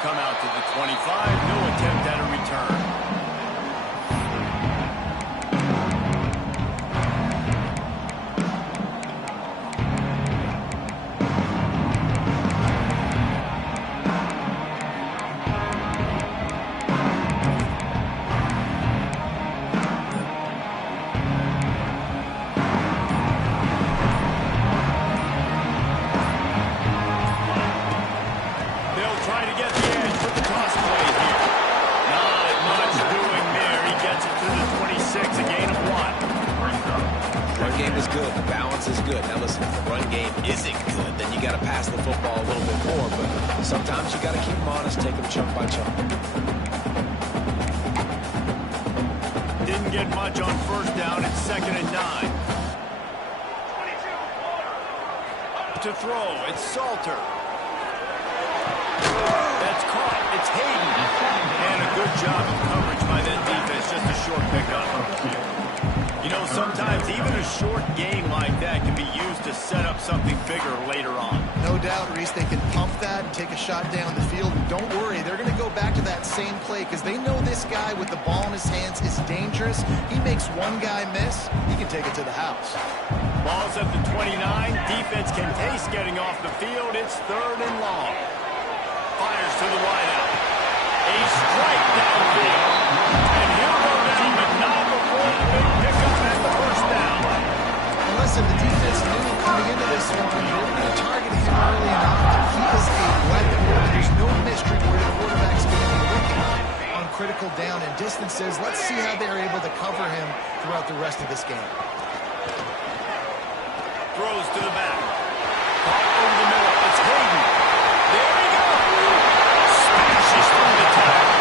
come out to the 25. No attempt at a return. Sometimes you got to keep them honest, take them chunk by chunk. Didn't get much on first down. It's 2nd and 9. To throw, it's Salter. That's caught. It's Hayden. And a good job of coverage by that defense. Just a short pickup. You know, sometimes even a short game like that can be used to set up something bigger later on. No doubt, Reese, they can pump that and take a shot down the field. And don't worry, they're going to go back to that same play because they know this guy with the ball in his hands is dangerous. He makes one guy miss, he can take it to the house. Ball's at the 29. Defense can taste getting off the field. It's 3rd and long. Fires to the wideout. A strike downfield. And he'll go down, but not before the big pickup at the first down. And listen, the defense knew coming into this one, they were going to target him early enough. He is a weapon. There's no mystery where the quarterback's going to be looking on critical down and distances. Let's see how they're able to cover him throughout the rest of this game. Throws to the back. Caught over the middle. It's Hayden. There he goes. Smashes through the tackle.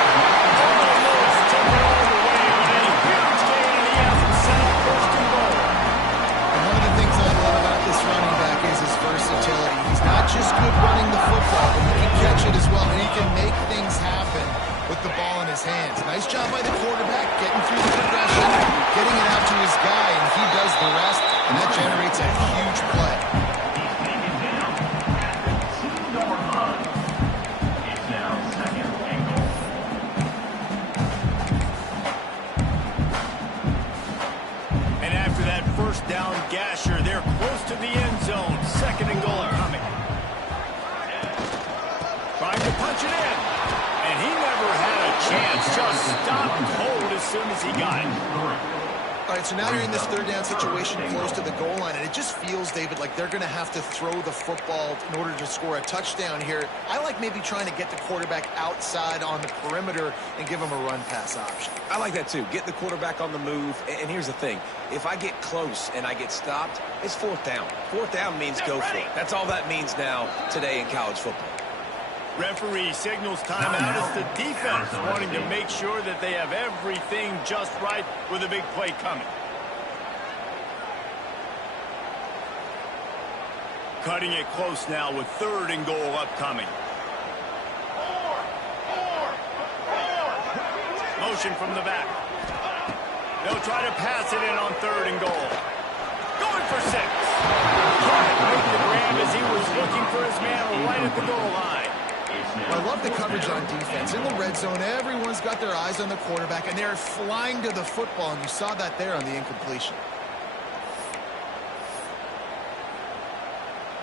Almost took it all the way with a huge gain, and he has it set up 1st and goal. And one of the things I love about this running back is his versatility. He's not just good running the football, but he can catch it as well, and he can make things happen with the ball in his hands. Nice job by the quarterback, getting through the progression, getting it out to his guy, and he does the rest, and that generates a huge play. And after that first down gasher, they're close to the end zone. 2nd and goal coming. Trying to punch it in. And he never had a chance. Just stopped cold as soon as he got it. All right, so now you're in this 3rd down situation close to the goal line, and it just feels, David, like they're going to have to throw the football in order to score a touchdown here. I like maybe trying to get the quarterback outside on the perimeter and give him a run-pass option. I like that, too. Get the quarterback on the move. And here's the thing. If I get close and I get stopped, it's 4th down. 4th down means go for it. That's all that means now today in college football. Referee signals timeout as the defense wanting to make sure that they have everything just right with a big play coming. Cutting it close now with 3rd and goal upcoming. Motion from the back. They'll try to pass it in on 3rd and goal. Going for 6. Can't make the grab as he was looking for his man right at the goal line. I love the coverage on defense. In the red zone, everyone's got their eyes on the quarterback, and they're flying to the football, and you saw that there on the incompletion.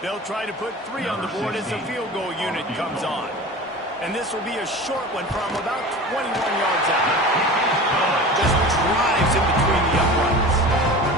They'll try to put 3 on the board as the field goal unit comes on. And this will be a short one from about 21 yards out. Just drives in between the uprights.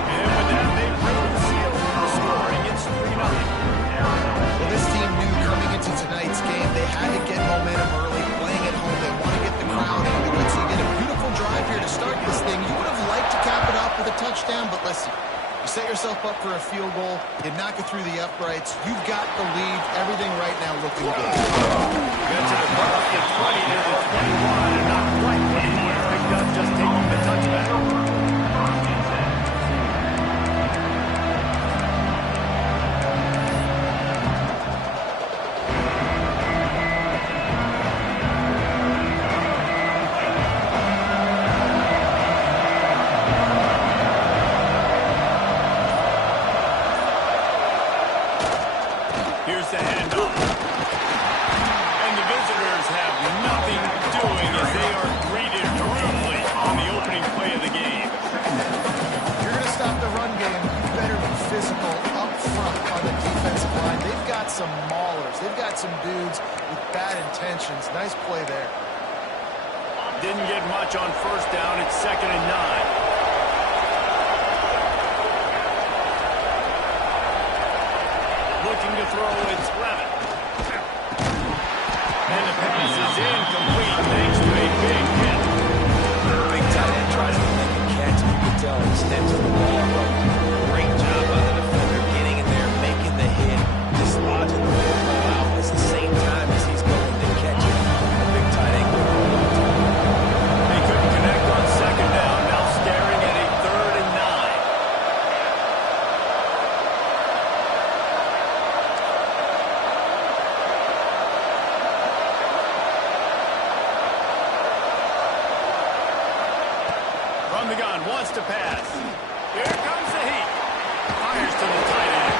And with that, they bring the seal to the scoring. It's 3-0. Well, this team knew coming into tonight's game they had to get momentum early, playing at home. They want to get the crowd into it. So you get a beautiful drive here to start this thing. You would have liked to cap it off with a touchdown, but listen, you set yourself up for a field goal, you knock it through the uprights, you've got the lead, everything right now looking good. Get to the 20 to the 21, and not quite what he would have picked up, just taking the touchback. Here's the handoff. And the visitors have some dudes with bad intentions. Nice play there. Didn't get much on first down. It's 2nd and 9. Looking to throw, it's Levitt. And the pass is incomplete thanks to a big hit. Big tight end tries to make a catch. You can tell he steps to the ball. Great job by the defender getting in there, making the hit, dislodging the football out at the same time as he's going to catch it. The big tight end couldn't hold on to it. They couldn't connect on 2nd down. Now staring at a 3rd and 9. From the gun, wants to pass. Here comes the heat. Fires to the tight end.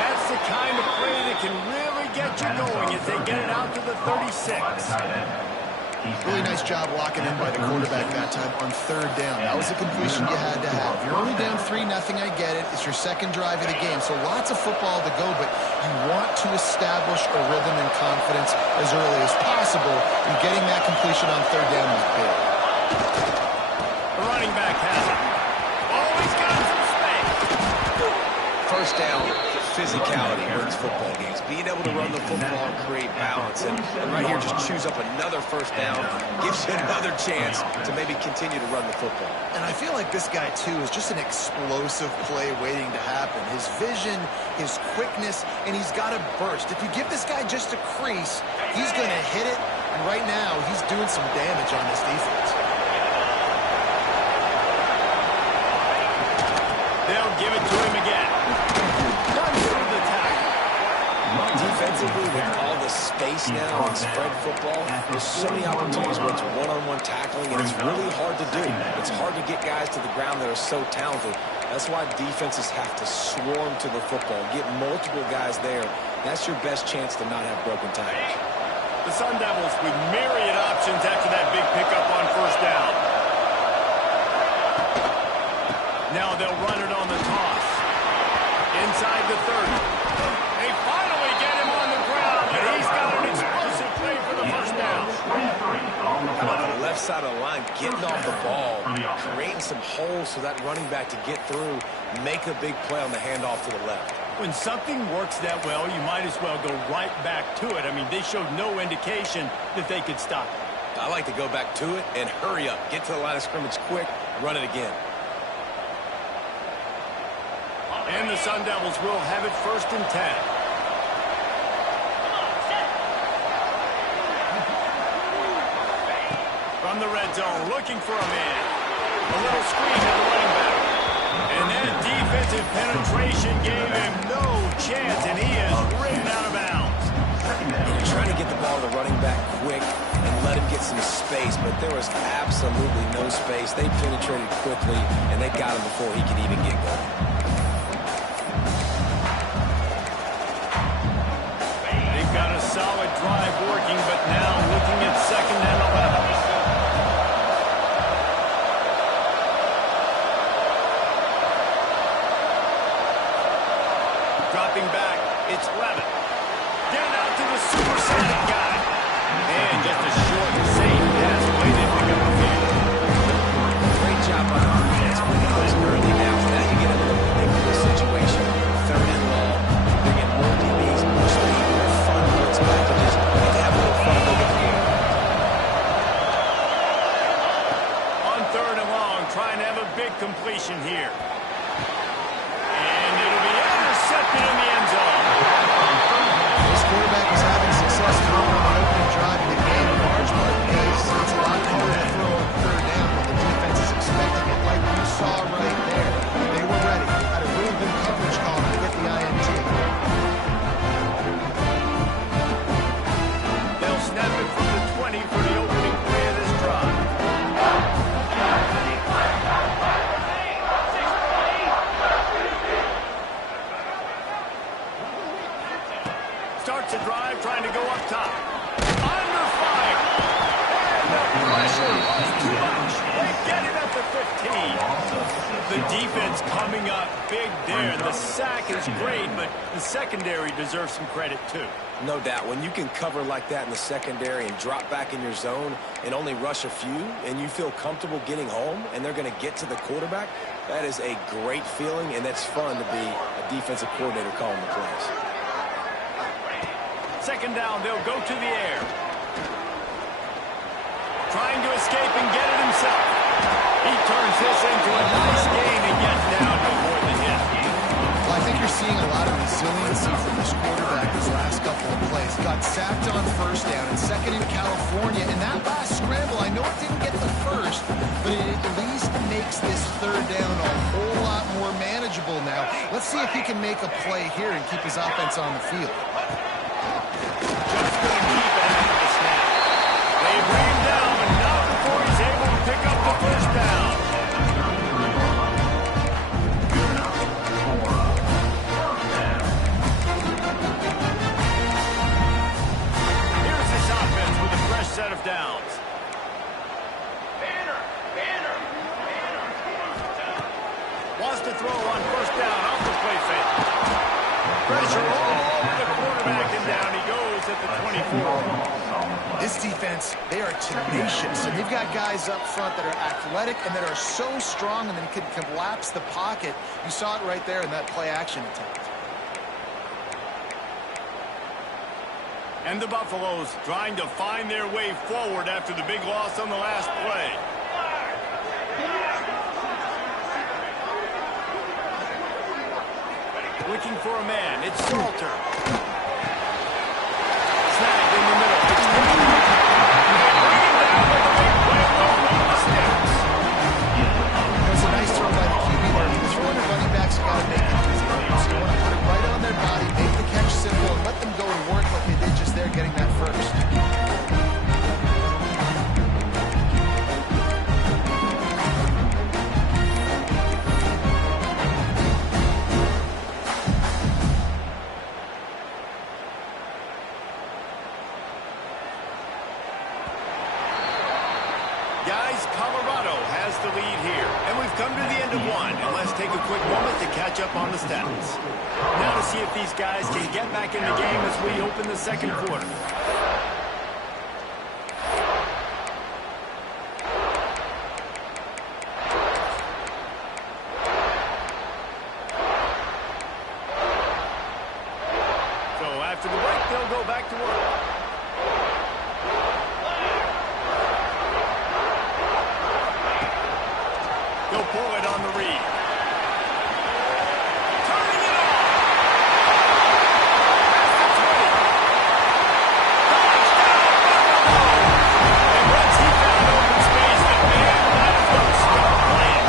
That's the kind of play that can really get you going as they get it out to the 36. Really nice job locking in by the quarterback that time on 3rd down. That was a completion you had to have. You're only down 3-0, I get it. It's your second drive of the game, so lots of football to go, but you want to establish a rhythm and confidence as early as possible, and getting that completion on 3rd down was big. The running back has it. Oh, he's got some space. First down, physicality wins football games. Being able to run the football and create balance. And right here, just choose up another first down. Gives you another chance to maybe continue to run the football. And I feel like this guy, too, is just an explosive play waiting to happen. His vision, his quickness, and he's got a burst. If you give this guy just a crease, he's going to hit it. And right now, he's doing some damage on this defense. They'll give it to him again. Done through the tackle. Defensively, with all the space now and spread football, there's so many opportunities where it's one-on-one tackling, and it's really hard to do. It's hard to get guys to the ground that are so talented. That's why defenses have to swarm to the football, get multiple guys there. That's your best chance to not have broken tackles. The Sun Devils with myriad options after that big pickup on first down. Now they'll run it on the toss. Inside the 30. They finally get him on the ground, and he's got an explosive play for the first down. On the left side of the line, getting off the ball, creating some holes so that running back to get through, make a big play on the handoff to the left. When something works that well, you might as well go right back to it. I mean, they showed no indication that they could stop it. I like to go back to it and hurry up. Get to the line of scrimmage quick, run it again. And the Sun Devils will have it 1st and 10. From the red zone, looking for a man. A little screen to the running back. And that defensive penetration gave him no chance, and he is ridden out of bounds. You're trying to get the ball to the running back quick and let him get some space, but there was absolutely no space. They penetrated quickly, and they got him before he could even get going. Got a solid drive working, but now looking at 2nd and 11. Dropping back, it's Levitt. Getting out to the supersonic guy. And just a short and safe pass way to pick up a field. Great job on offense winning those early downs. Now you get into a predictable situation. 3rd and long. Bring in more DBs, more speed, more fun blitz packages. And have a little fun moving forward. On 3rd and long, trying to have a big completion here. And it'll be intercepted in the end zone. This quarterback is having success throwing on the opening drive of the game. In large part because it's a lot harder to throw on 3rd down when the defense is expecting it, like you saw right there. They were ready. Had a really good coverage call to get the INT. They'll snap it from the 20 for the opening play of this drive. Starts a drive trying to go up top. Under fire. And the pressure was too much. They get it at the 15. The defense coming up big there. The sack is great, but the secondary deserves some credit too. No doubt. When you can cover like that in the secondary and drop back in your zone and only rush a few, and you feel comfortable getting home, and they're going to get to the quarterback, that is a great feeling, and that's fun to be a defensive coordinator calling the plays. Second down, they'll go to the air. Trying to escape and get it himself. He turns this into a nice gain and gets down to avoid the hit. Well, I think you're seeing a lot of resiliency from this quarterback these last couple of plays. Got sacked on first down and second in California. And that last scramble, I know it didn't get the first, but it at least makes this third down a whole lot more manageable now. Let's see if he can make a play here and keep his offense on the field. Just going to keep it after the snap. They bring him down, but not before he's able to pick up the first down. Here's this offense with a fresh set of downs. Wants to throw on first down off the play fake. Pressure all over the quarterback, and down he goes at the 24. This defense, they are tenacious, and they've got guys up front that are athletic and that are so strong and then can collapse the pocket. You saw it right there in that play-action attempt. And the Buffaloes trying to find their way forward after the big loss on the last play. Looking for a man. It's Salter. Snagged in the middle. It's bring him down with a big play over the sticks. It was a nice throw by the QB there. He was throwing the running backs, you got to make it easy. So you want to put it right on their body, make the catch simple, and let them go to work like they did just there getting that first. Guys, Colorado has the lead here, and we've come to the end of one, and let's take a quick moment to catch up on the stats. Now to see if these guys can get back in the game as we open the second quarter. So after the break, they'll go back to work. He'll pull it on the read. Turning it on. Past the 20. Touchdown, Buffalo. And once he found open space, the man might as well stop playing.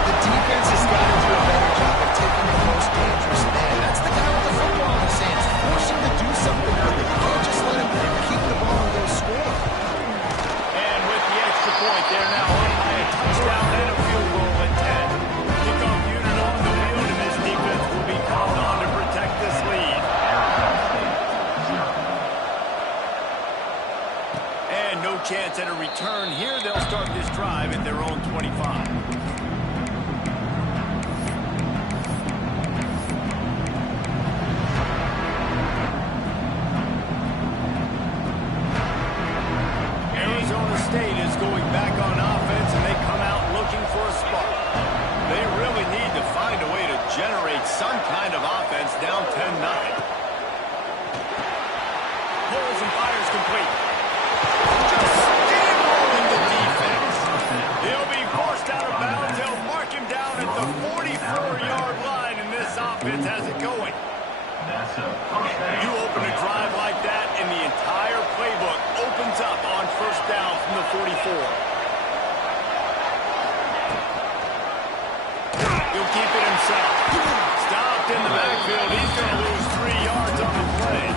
The defense has got to do a better job of taking the most dangerous man. That's the guy with the football in his hands. Force him to do something with it. You can't just let him keep the ball and go score. And with the extra point, they're now up by a touchdown and a field goal at 10. Kickoff unit on the field, and this defense will be called on to protect this lead. And no chance at a return here. They'll start this drive at their own 25. Arizona State is going back on offense, and they come out looking for a spark. They really need to find a way to generate some kind of offense down 10-0. Pulls and fires complete. Just steamrolling the defense. He'll be forced out of bounds. They'll mark him down at the 44-yard line, and this offense has it going. You open a drive like that, and the entire playbook opens up on first down from the 44. He'll keep it himself. Stopped in the backfield. He's going to lose 3 yards on the play.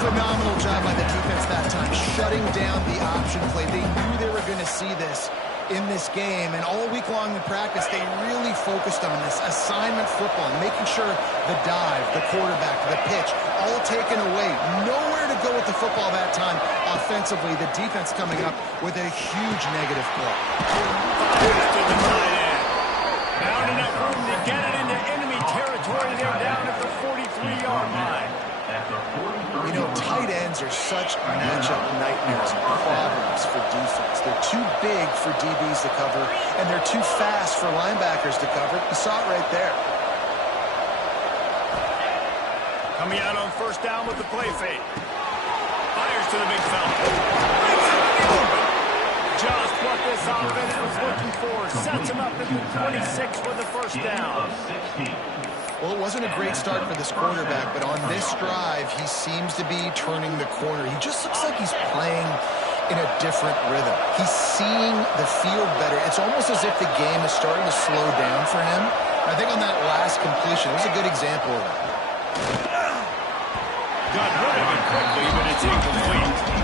Phenomenal job by the defense that time, shutting down the option play. They knew they were going to see this in this game, and all week long in practice, they really focused on this assignment football and making sure the dive, the quarterback, the pitch, all taken away. Nowhere to to go with the football that time offensively. The defense coming up with a huge negative play. Fires to the tight end. Found enough room to get it into enemy territory. They're down at the 43-yard line. You know, tight ends are such matchup nightmares and problems for defense. They're too big for DBs to cover, and they're too fast for linebackers to cover. You saw it right there. Coming out on first down with the play fake. Fires to the big fella. Just what this offense was looking for. Sets him up at the 26 with the first down. Well, it wasn't a great start for this quarterback, but on this drive, he seems to be turning the corner. He just looks like he's playing in a different rhythm. He's seeing the field better. It's almost as if the game is starting to slow down for him. I think on that last completion, it was a good example of that. Got rid of it quickly, but it's incomplete.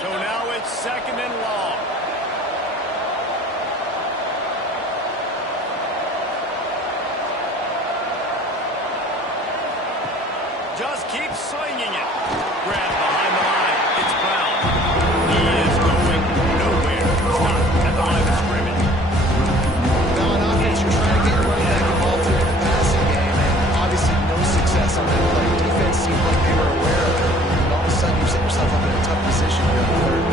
So now it's second and long. Just keep swinging it. Grab behind the line. It's Brown. He is going nowhere. Stop at the line of scrimmage. Now on offense, you're trying to get your running back involved here in the passing game, and obviously no success on that play. Defense seemed like they were aware of it, and all of a sudden you set yourself up in a tough position here in the third.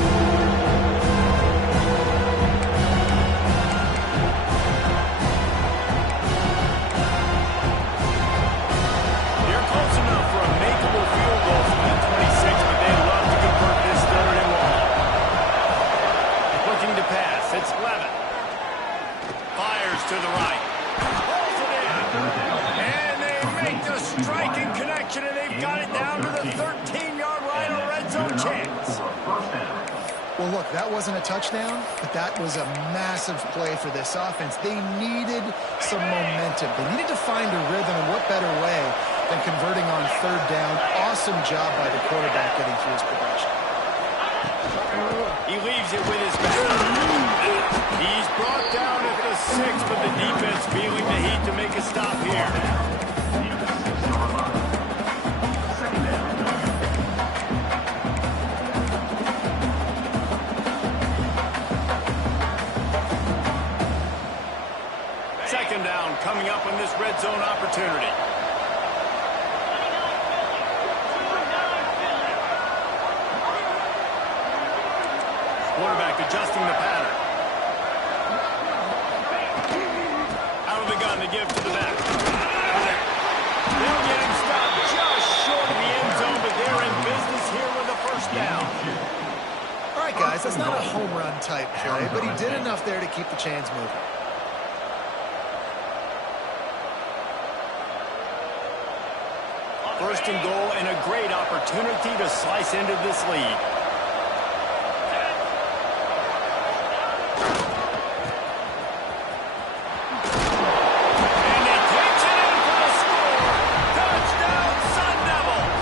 They're close enough for a makeable field goal from the 26, but they'd love to convert this third and long. Looking to pass. It's Levin. Fires to the right. Pulls it in. And they make the striking connection, and they've got it down to the 13-yard line, a red zone chance. Well, look, that wasn't a touchdown, but that was a massive play for this offense. They needed some momentum. They needed to find a rhythm, and what better way than converting on third down. Awesome job by the quarterback getting through his progression. He leaves it with his back. He's brought down at the 6, but the defense feeling the heat to make a stop here. Second down coming up on this red zone opportunity. Quarterback adjusting the pattern. Out of the gun to give to the back. They'll get him stopped just short of the end zone, but they're in business here with a first down. All right, guys, that's not a home run type play, but he did enough there to keep the chains moving. First and goal, and a great opportunity to slice into this lead. And he takes it in for the score. Touchdown, Sun Devils!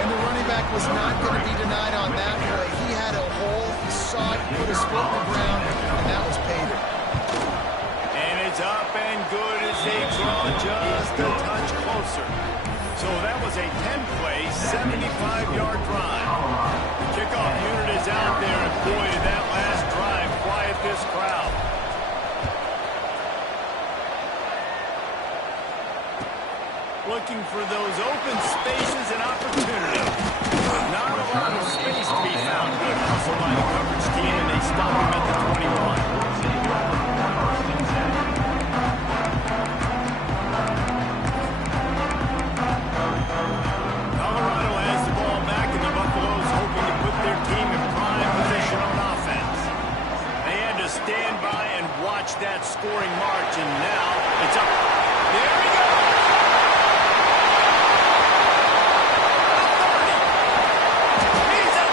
And the running back was not going to be denied on that play. He had a hole, he saw it, put his foot in the ground, and that was pay dirt. And it's up and good as they draw just a touch closer. So that was a 10-play, 75-yard drive. The kickoff unit is out there, and boy, did that last drive quiet this crowd. Looking for those open spaces and opportunities. Not a lot of space to be found. Good hustle by the coverage team, and they stop him at the 21. Stand by and watch that scoring march, and now it's up. There we go! The 30. He's at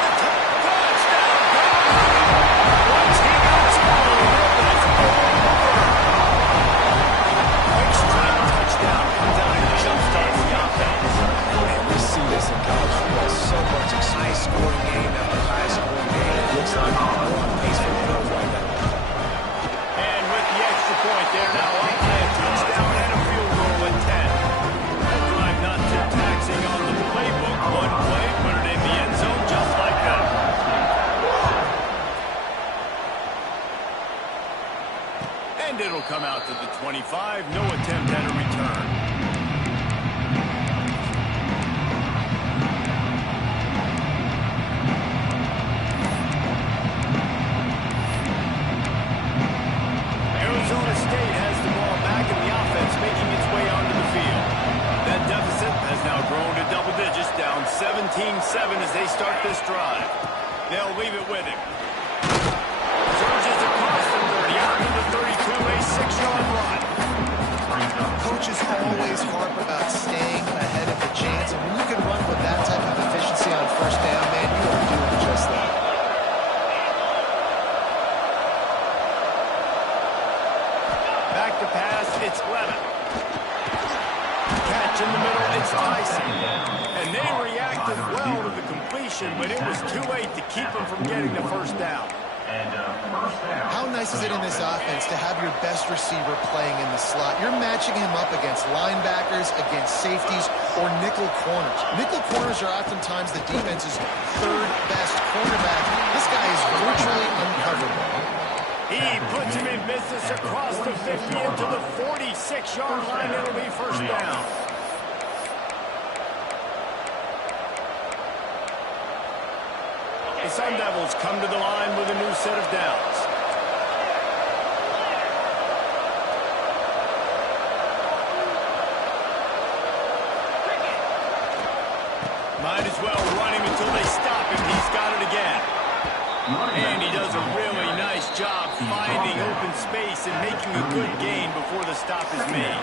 25, no attempt at a return. Arizona State has the ball back in the offense, making its way onto the field. That deficit has now grown to double digits, down 17-7 as they start this drive. They'll leave it with him. Surges across the 30, out to the 32, a 6-yard run. Coaches always harp about staying ahead of the chains, and when you can run with that type of efficiency on first down, man, you are doing just that. Back to pass, it's Levin. Catch in the middle, it's Tyson. And they reacted well to the completion, but it was too late to keep them from getting the first down. How nice is it in this offense to have your best receiver playing in the slot? You're matching him up against linebackers, against safeties, or nickel corners. Nickel corners are oftentimes the defense's third best cornerback. This guy is virtually uncoverable. He puts him in business across the 50 into the 46-yard line. It'll be first down. The Sun Devils come to the line with a new set of downs. Might as well run him until they stop him. He's got it again. And he does a really nice job finding open space and making a good gain before the stop is made.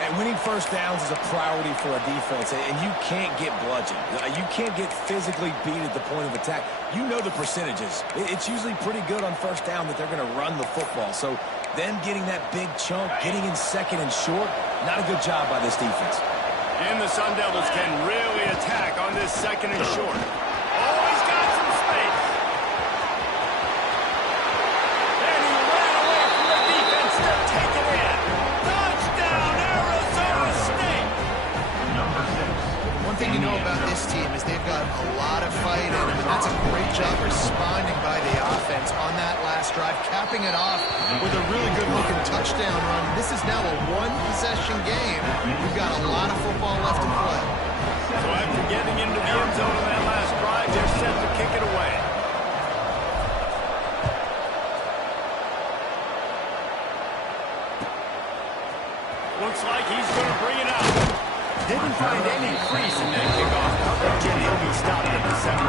And winning first downs is a priority for a defense, and you can't get bludgeoned. You can't get physically beat at the point of attack. You know the percentages. It's usually pretty good on first down that they're going to run the football. So them getting that big chunk, getting in second and short, not a good job by this defense. And the Sun Devils can really attack on this second and short. Oh, he's got some space. And he ran away from the defense to take it in. Touchdown, Arizona State. One thing you know about this team is they've got a lot of fight in them, and that's a great job responding by the offense on that last drive, capping it off with a really good-looking touchdown run. This is now a one-possession game. We've got a lot of football left to play. So after getting into the end zone on that last drive, they're set to kick it away. Looks like he's going to bring it out. Didn't find any crease in that kickoff coverage, and he'll be stopped at the 17.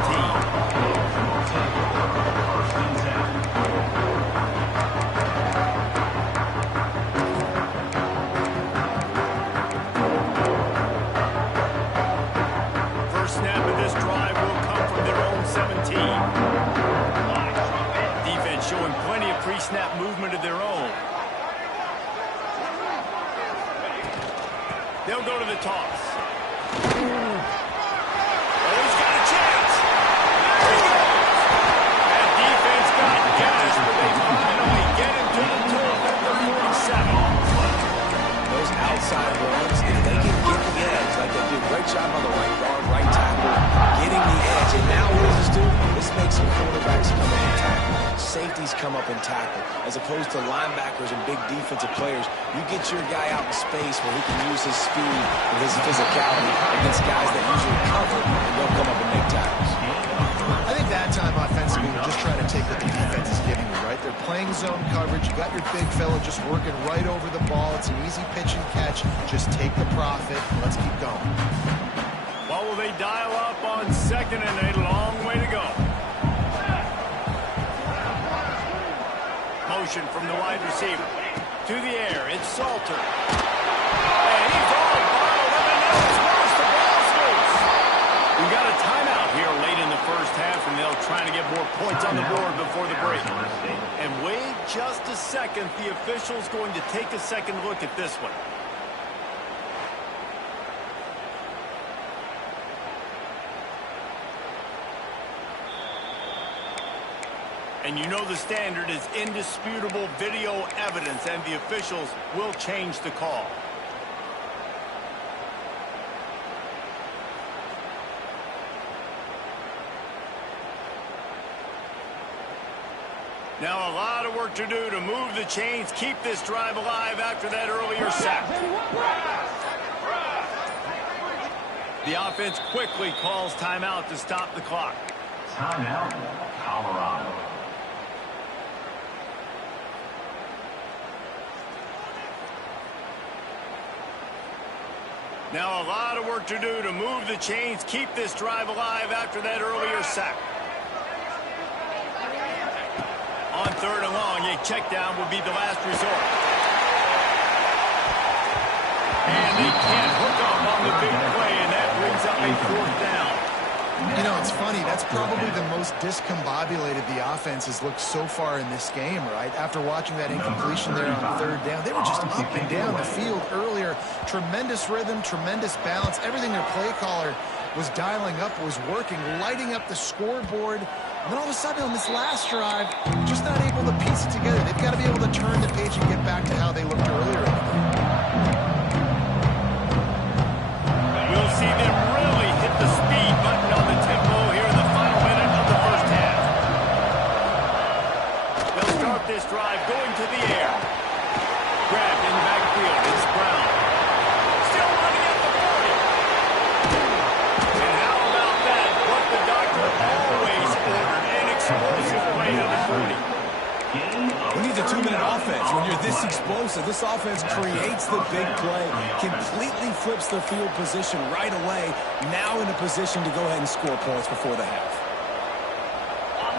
First snap of this drive will come from their own 17. Defense showing plenty of pre-snap movement of their own. They'll go to the toss. Oh, he's got a chance. There he goes. That defense got gas, but they finally get him to the turf at the 47. Those outside runs, if they can get the edge, like they do, great job on the right guard, right tackle, getting the edge. And now what does this do? This makes some quarterbacks come up and tackle. Safeties come up and tackle. As opposed to linebackers and big defensive players, you get your guy out in space where he can use his speed and his physicality against guys that usually cover and don't come up and make tackles. I think that time offensively, we're just trying to take what the defense is giving you, right? They're playing zone coverage. You got your big fella just working right over the ball. It's an easy pitch and catch. Just take the profit. Let's keep going. What will they dial up on second and a long way to go? Motion from the wide receiver. To the air, it's Salter. And he's all bottled up, and now it's lost the ball scoops. We got a timeout here late in the first half, and they'll try to get more points on the board before the break. And wait just a second, the official's going to take a second look at this one. And you know the standard is indisputable video evidence, and the officials will change the call. Now a lot of work to do to move the chains, keep this drive alive after that earlier sack. The offense quickly calls timeout to stop the clock. Timeout, Colorado. Now a lot of work to do to move the chains, keep this drive alive after that earlier sack. On 3rd and long, a check down will be the last resort. And they can't hook up on the big play, and that brings up a 4th down. You know, it's funny. That's probably the most discombobulated the offense has looked so far in this game, right? After watching that incompletion there on 3rd down, they were just up and down the field earlier. Tremendous rhythm, tremendous balance. Everything their play caller was dialing up was working, lighting up the scoreboard. And then all of a sudden on this last drive, just not able to piece it together. They've got to be able to turn the page and get back to how they looked earlier in the game. We'll see them really hit the speed button on the tempo here in the final minute of the first half. They'll start this drive going to the air. Grabbed in the backfield. It's Brown. Still running at the 40. And how about that? What the doctor always ordered. An explosive play to the 40. Who needs a 2-minute offense when you're this explosive? This offense creates the big play, completely flips the field position right away, now in a position to go ahead and score points before the half.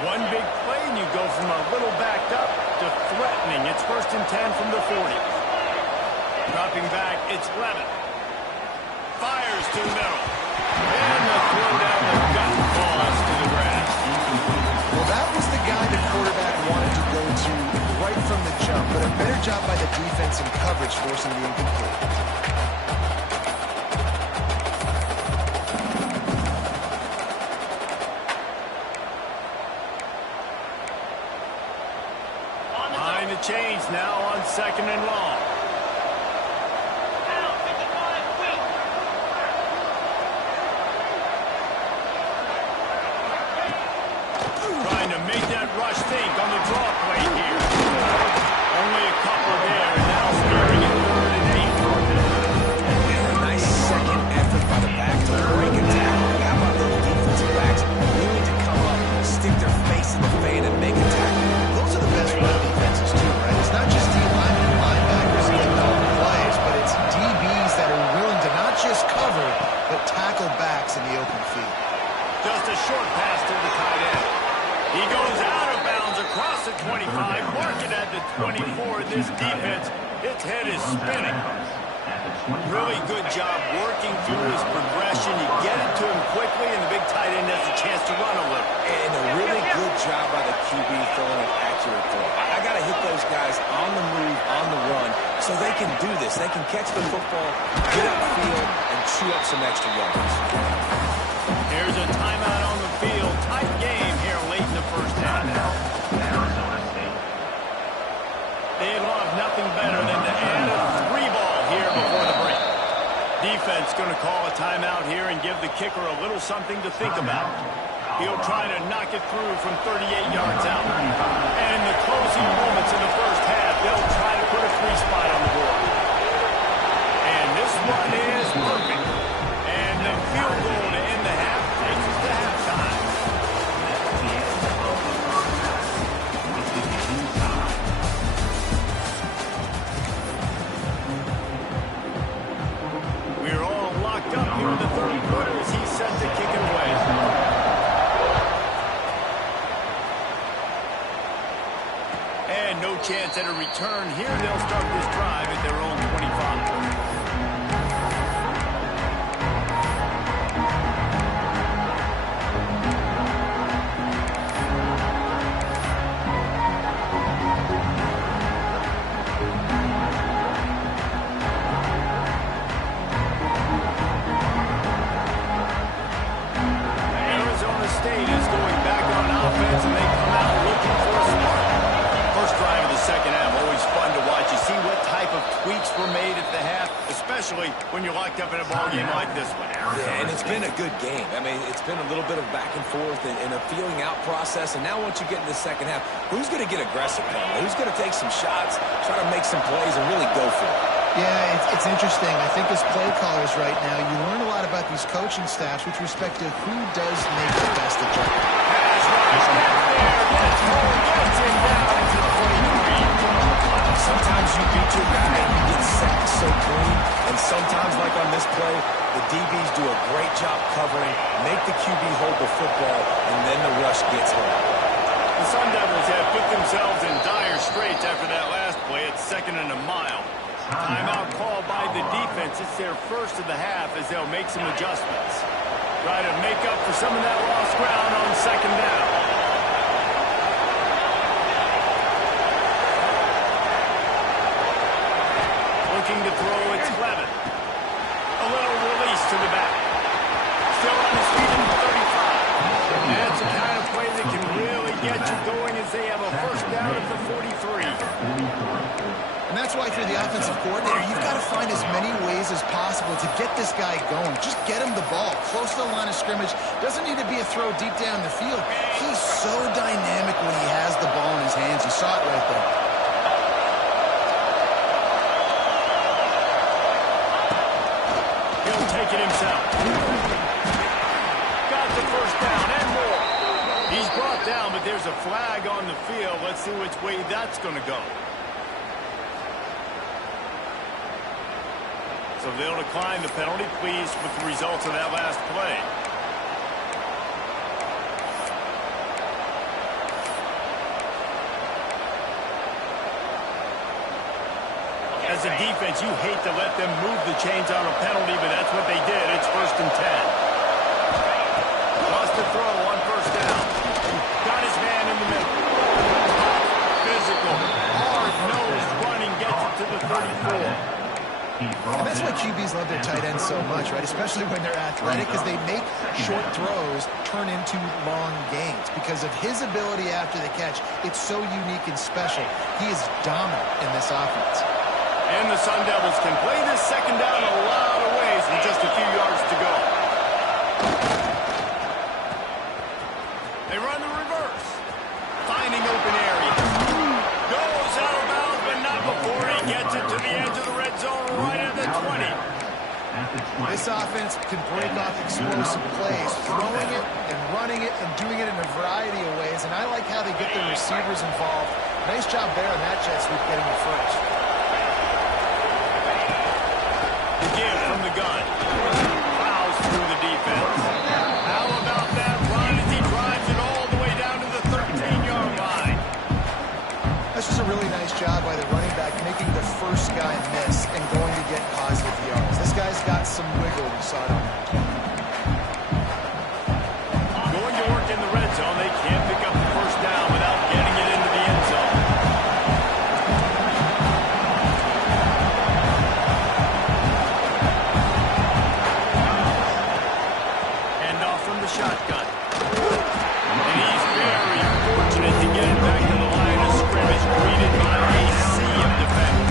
One big play, and you go from a little backed up to threatening. It's 1st and 10 from the 40. Dropping back, it's Levin. Fires to the middle. And the throw down the gut falls to the grass. Well, that was the guy the quarterback wanted to go to right from the jump, but a better job by the defense in coverage forcing the incomplete. Behind the chains now on 2nd and long. Trying to make that rush think on the draw play here. Only a couple there, and now staring at 3rd and 8. And a nice second effort by the back to break a tackle. How about those defensive backs willing to come up, stick their face in the fan, and make a tackle? Those are the best run defenses, too, right? It's not just D-linemen and linebackers getting all the plays, but it's DBs that are willing to not just cover, but tackle backs in the open field. Just a short pass to the tight end. He goes out of bounds across the 25, marking at the 24. This defense, its head is spinning. Really good job working through his progression. You get it to him quickly, and the big tight end has a chance to run a little. And a really good job by the QB throwing an accurate throw. I got to hit those guys on the move, on the run, so they can do this. They can catch the football, get upfield, and chew up some extra yards. Here's a timeout on the field. Tight game here late in the first half. They'd love nothing better than to add a 3-ball here before the break. Defense going to call a timeout here and give the kicker a little something to think about. He'll try to knock it through from 38 yards out. And in the closing moments of the first half, they'll try to put a 3 spot on the board. And this one is perfect. And the field goal to end the half takes us to halftime. We're all locked up here in the 3rd quarter as he's set to kick it away. And no chance at a return here. They'll start this drive at their own 25. Arizona State is going back on offense, and they come out looking for a spark. First drive of the second half, always fun to watch. You see what type of tweaks were made when you're locked up in a ball game like this one. Yeah, and it's been a good game. I mean, it's been a little bit of back and forth and a feeling out process. And now once you get in the second half, who's going to get aggressive? Who's going to take some shots, try to make some plays, and really go for it? Yeah, it's interesting. I think as play callers right now, you learn a lot about these coaching staffs with respect to who does make the best adjustment. Sometimes you beat your guy and you get sacked so clean, and sometimes, like on this play, the DBs do a great job covering, make the QB hold the football, and then the rush gets home. The Sun Devils have put themselves in dire straits after that last play at 2nd and a mile. Timeout called by the defense. It's their first of the half as they'll make some adjustments. Try to make up for some of that lost ground on 2nd down. Looking to throw, it's Clevin. A little release to the back. Still on his feet in the 35. And that's the kind of play that can really get you going as they have a first down at the 43. And that's why, if you're the offensive coordinator, you've got to find as many ways as possible to get this guy going. Just get him the ball close to the line of scrimmage. Doesn't need to be a throw deep down the field. He's so dynamic when he has the ball in his hands. You saw it right there. He'll take it himself. Got the first down and more. He's brought down, but there's a flag on the field. Let's see which way that's going to go. So they'll decline the penalty, pleased with the results of that last play. As a defense, you hate to let them move the chains on a penalty, but that's what they did. It's 1st and 10. Lost the throw on 1st down. Got his man in the middle. Physical, hard-nosed running gets it to the 34. And that's why QBs love their tight ends so much, right? Especially when they're athletic, because they make short throws turn into long gains. Because of his ability after the catch, it's so unique and special. He is dominant in this offense. And the Sun Devils can play this 2nd down a lot of ways with just a few yards to go. They run the reverse. Finding open area. Goes out of bounds, but not before he gets it to the edge of the red zone right at the 20. This offense can break off explosive plays, throwing it and running it and doing it in a variety of ways. And I like how they get their receivers involved. Nice job there on that jet sweep getting it first. The give from the gun. Plows through the defense. How about that run as he drives it all the way down to the 13-yard line? That's just a really nice job by the running back, making the first guy miss and going to get positive yards. This guy's got some wiggle. We saw it on that play. Going to work in the red zone. They can't pick up the first down without getting it into the end zone. Handoff from the shotgun. And he's very fortunate to get it back to the line of scrimmage, greeted by a sea of defenders.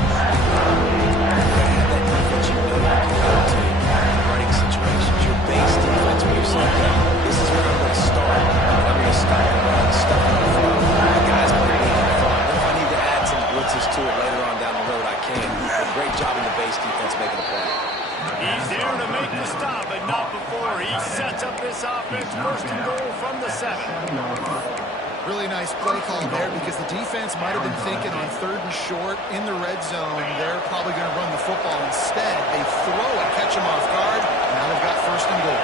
Running situations, your base defense, where you're saying, this is where I'm going to start. I'm going to stop and run, stuff in the front. The guys put me in front. If I need to add some blitzes to it later on down the road, I can. A great job in the base defense making a play. He's there to make the stop, but not before he sets up this offense. 1st and goal from the 7. Really nice play call there because the defense might have been thinking on 3rd and short in the red zone. They're probably going to run the football. Instead, they throw it, catch him off guard. Now they've got 1st and goal.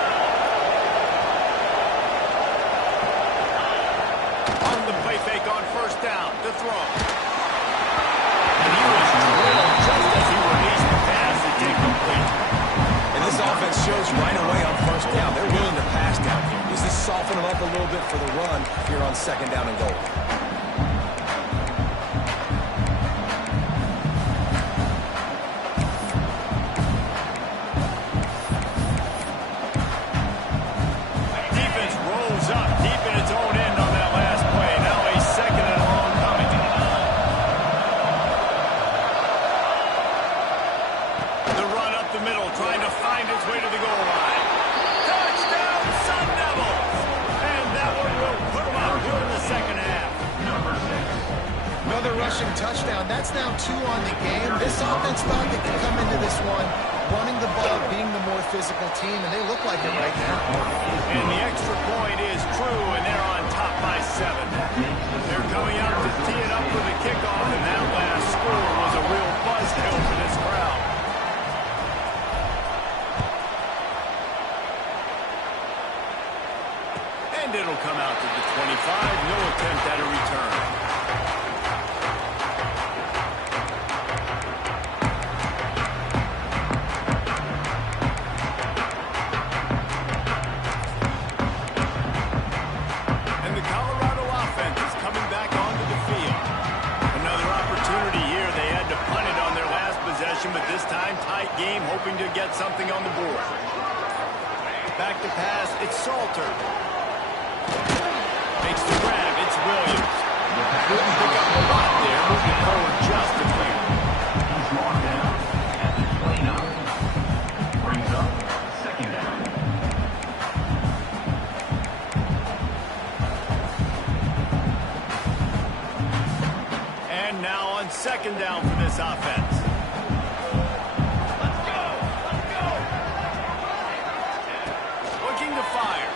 On the play fake on 1st down to throw. And he was drilled just as he released the pass. It's incomplete. And this offense shows right away on 1st down. They're willing to pass down here. This is soften them up a little bit for the run here on 2nd down and goal. Defense rolls up deep in its own end on that last play. Now a 2nd and long coming. The run up the middle touchdown. That's now 2 on the game. This offense thought they could come into this one running the ball, being the more physical team, and they look like it right now. And the extra point is true, and they're on top by 7. They're coming out to tee it up for the kickoff, and that last score was a real buzzkill for this crowd. And it'll come out to the 25. No attempt at a return. But this time, tight game, hoping to get something on the board. Back to pass, it's Salter. Makes the grab, it's Williams. Couldn't pick up a lot there, moving forward just a few. He's marked down at the 29. Brings up second down. And now on second down for this offense. Fire.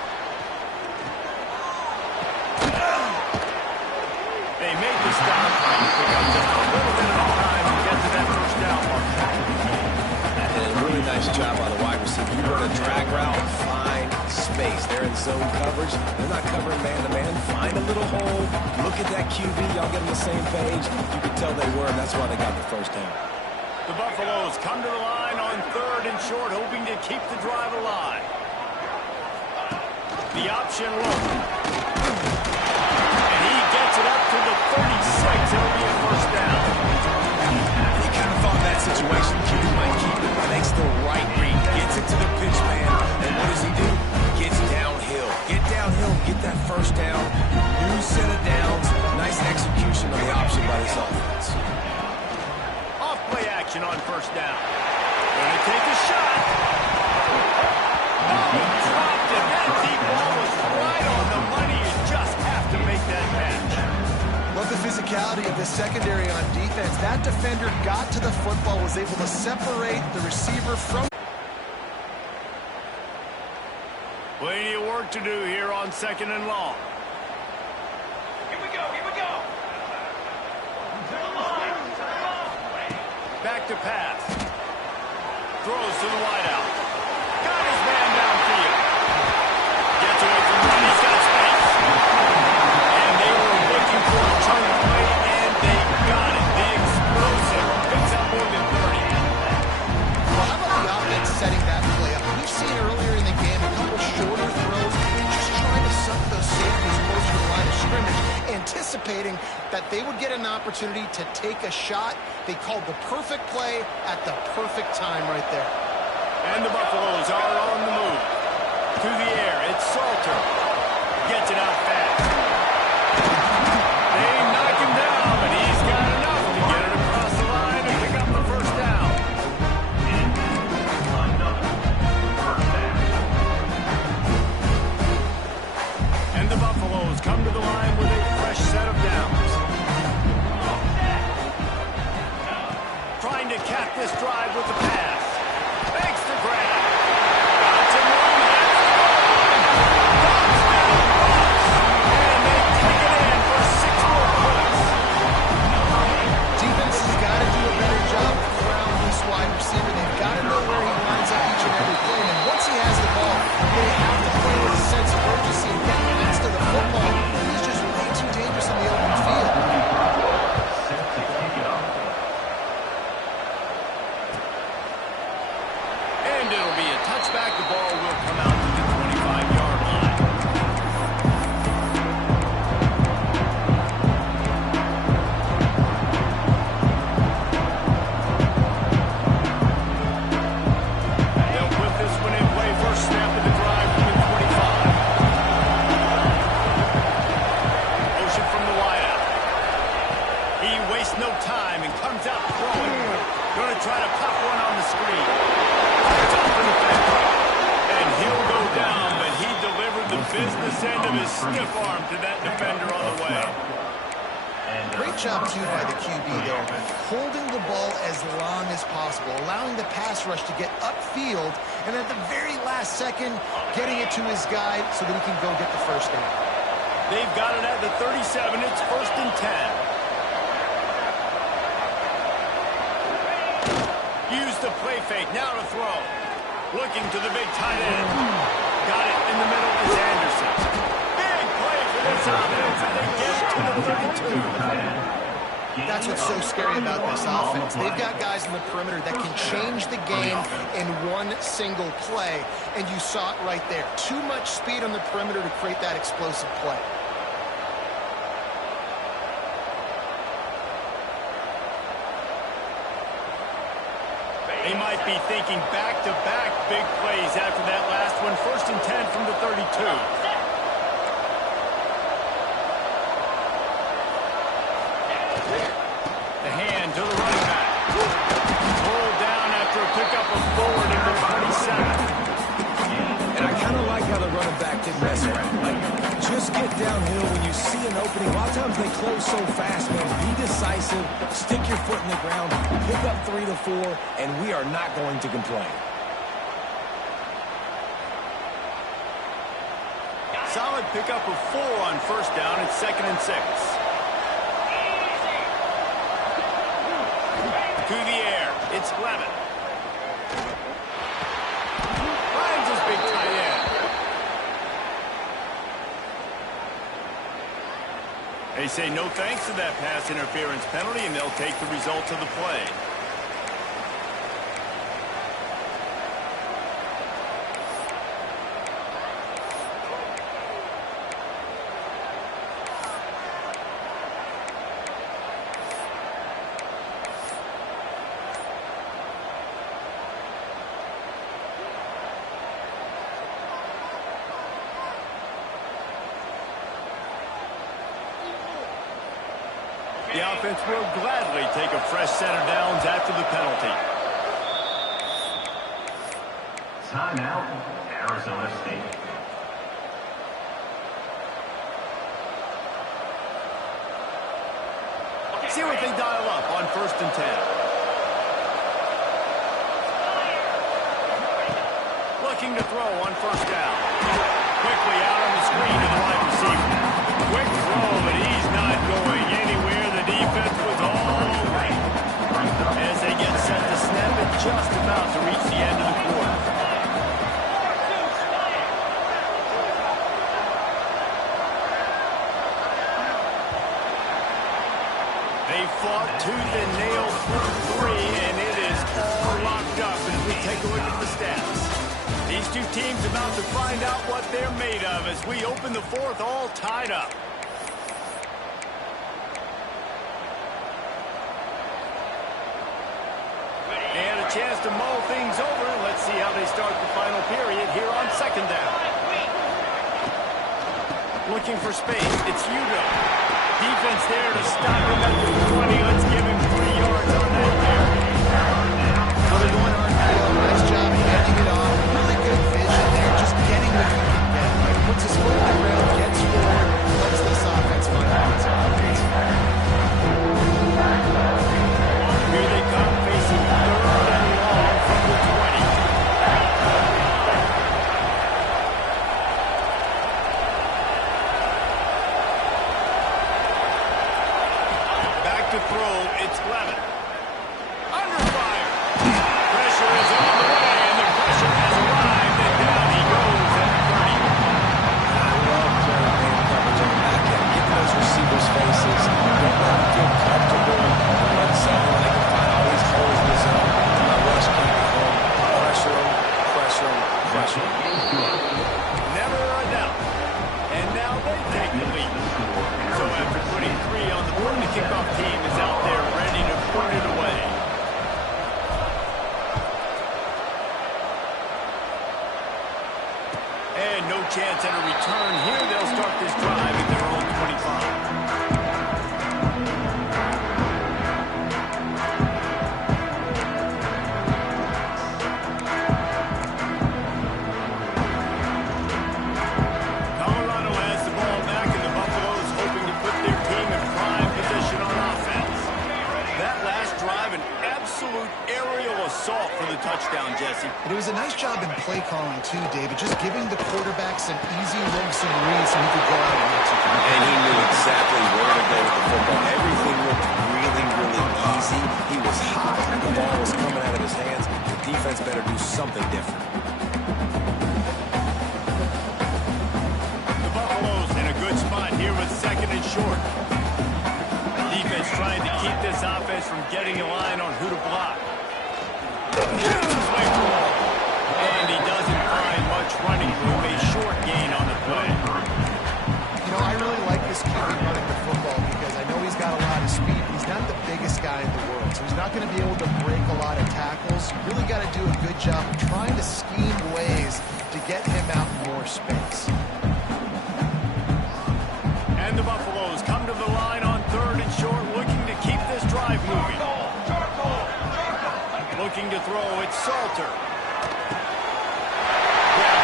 They made the stop, trying to pick up just a little bit of time to get to that first down mark. And a really nice job by the wide receiver. You run a drag route, find space. They're in zone coverage. They're not covering man-to-man. Find a little hole. Look at that QB. Y'all get on the same page. You can tell they were, and that's why they got the first down. The Buffaloes come to the line on 3rd and short, hoping to keep the drive alive. The option look. And he gets it up to the 36. It'll be a first down. He kind of thought in that situation, QB might keep it. Makes the right read. Gets it to the pitch man. And what does he do? Gets downhill. Get downhill. Get that first down. New set of downs. Nice execution of the option by this offense. Off play action on first down. Going to take a shot. Dropped it. That deep ball was right on the money. You just have to make that catch. Love the physicality of the secondary on defense. That defender got to the football, was able to separate the receiver from... Plenty of work to do here on 2nd and long. Here we go, here we go. Back to pass. Throws to the wideout. Got his man downfield. Gets away from one. He's got space. And they were looking for a turn play, and they got it. The explosive picks up more than 30. Well, how about the offense setting that play up? We've seen earlier in the game a couple shorter throws, just trying to suck those safeties close to the line of scrimmage, anticipating that they would get an opportunity to take a shot. They called the perfect play at the perfect time right there. And the Buffaloes are on the move. To the air, it's Salter. Gets it out fast. They knock him down, but he's got enough to get it across the line and pick up the first down. And the Buffaloes come to the line with a fresh set of downs. Trying to cap this drive with the pass. Makes the grab. Got to move. And they take it in for 6 more points. Defense has got to do a better job around this wide receiver. They've got to know where he lines up each and every play. And once he has the ball, they have to play with a sense of urgency and get next to the football. He's just way too dangerous in the open field. Set to kick it off. And it'll be a touchback. The ball will come out to the 25-yard line. They'll put this one in play. First snap of the drive from the 25. Motion from the wideout. He wastes no time and comes out throwing. Going to try to pop one on the screen. And he'll go down, but he delivered the business end of his stiff arm to that defender on the way. Great job, too, by the QB there, holding the ball as long as possible, allowing the pass rush to get upfield, and at the very last second, getting it to his guy so that he can go get the first down. They've got it at the 37. It's 1st and 10. Use the play fake. Now to throw. Looking to the big tight end. Got it in the middle is Anderson. Big play for this offense, and they get it to the 32. That's what's so scary about this offense. They've got guys in the perimeter that can change the game in one single play, and you saw it right there. Too much speed on the perimeter to create that explosive play. They might be thinking back-to-back big plays after that last one. 1st and 10 from the 32. The hand to the running back. Pulled down after a pickup of 4 to the 27. And I kind of like how the running back didn't mess around. Like, just get downhill when you see an opening. A lot of times they close so fast, man. Be decisive, stick your foot in the ground, pick up 3 to 4, and we are not going to complain. Solid pickup of 4 on 1st down. It's 2nd and 6. To the air. It's Levin. Finds his big tight end. They say no thanks to that pass interference penalty, and they'll take the results of the play. The offense will gladly take a fresh set of downs after the penalty. Timeout, Arizona State. See what they dial up on 1st and 10. Looking to throw on 1st down. Quickly out on the screen to the wide receiver. Quick throw, but he's not going anywhere. The defense was all right. As they get set to snap it, just about to reach the end of the quarter. They fought tooth and nail through 3, and it is all locked up as we take a look at the stats. These two teams about to find out what they're made of as we open the 4th all tied up. And a chance to mull things over. Let's see how they start the final period here on 2nd down. Looking for space. It's Hugo. Defense there to stop him at the 20. Let's give him 3 yards on that carry. Well, they're going hard. Nice job handing it off. Really good vision there. Just getting what you can get. Like, puts his foot in the ground, gets forward, lets this offense find its offense. Here they come, facing 3rd and long from the 20. Back to throw, it's Levin. Under fire. Pressure is on the way, and the pressure has arrived, and down he goes at the 30. I love job in play calling, too, David. Just giving the quarterback some easy looks and reads so he could go out and execute. And he knew exactly where to go with the football. Everything looked really, really easy. He was hot. The ball was coming out of his hands. The defense better do something different. The Buffaloes in a good spot here with second and short. Defense trying to keep this offense from getting a line on who to block. And he doesn't find much running room. A short gain on the play. You know, I really like this QB running the football because I know he's got a lot of speed, but he's not the biggest guy in the world, so he's not going to be able to break a lot of tackles. You really got to do a good job of trying to scheme ways to get him out in more space. And the Buffaloes come to the line on third and short, looking to keep this drive moving. Looking to throw, it's Salter. Grab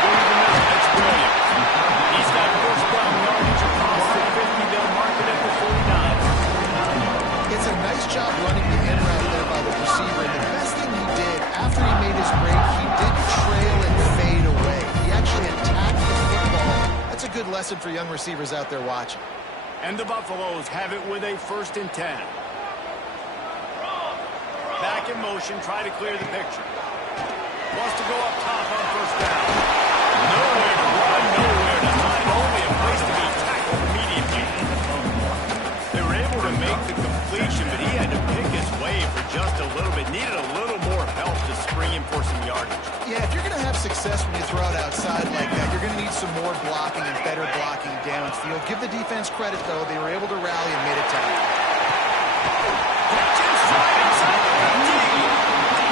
over the middle, that's brilliant. He's got first down yardage across the 50. They'll mark it at the 49. It's a nice job running the in route there by the receiver. And the best thing he did after he made his break, he didn't trail and fade away. He actually attacked the football. That's a good lesson for young receivers out there watching. And the Buffaloes have it with a 1st and 10. Back in motion, try to clear the picture. Wants to go up top on first down. Nowhere to run, nowhere to hide, only a place to be tackled immediately. They were able to make the completion, but he had to pick his way for just a little bit. Needed a little more help to spring him for some yardage. Yeah, if you're going to have success when you throw it outside like that, you're going to need some more blocking and better blocking downfield. Give the defense credit, though. They were able to rally and made a tackle.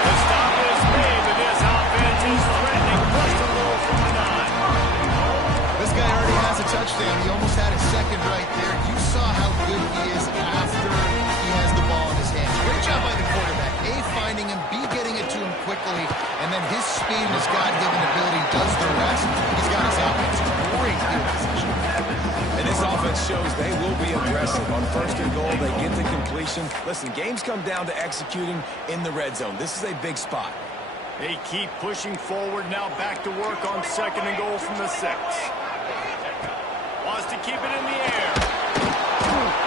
The stop is made, but this offense is threatening. First and goal from the 9. This guy already has a touchdown. He almost had a second right there. You saw how good he is after he has the ball in his hands. Great job by the quarterback. A, finding him, B, getting it to him quickly, and then his speed and his God-given ability does the rest. He's got his offense. Great field position. And this offense shows they will be aggressive. On first and goal, they get the completion. Listen, games come down to executing in the red zone. This is a big spot. They keep pushing forward, now back to work on second and goal from the 6. Wants to keep it in the air.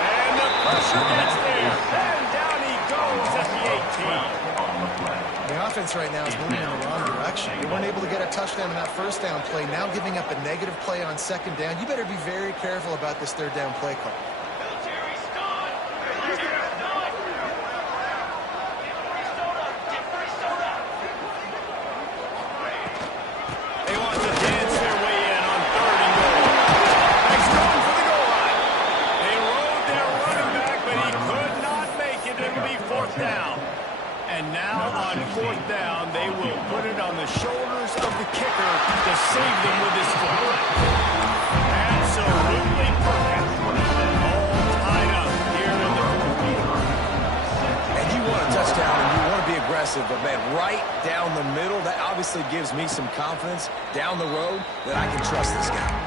And the pressure gets there. And down he goes at the 18. The offense right now is moving in the wrong direction. They weren't able to get a touchdown in that first down play. Now giving up a negative play on second down. You better be very careful about this third down play call. They want to dance their way in on third and goal. Next going for the goal line. They rode their running back, but he could not make it. It'll be 4th down. And now on 4th down, they will put it on the shoulders of the kicker to save them with his foot. Absolutely perfect. All tied up here in the 4th quarter. And you want a touchdown and you want to be aggressive, but man, right down the middle, that obviously gives me some confidence down the road that I can trust this guy.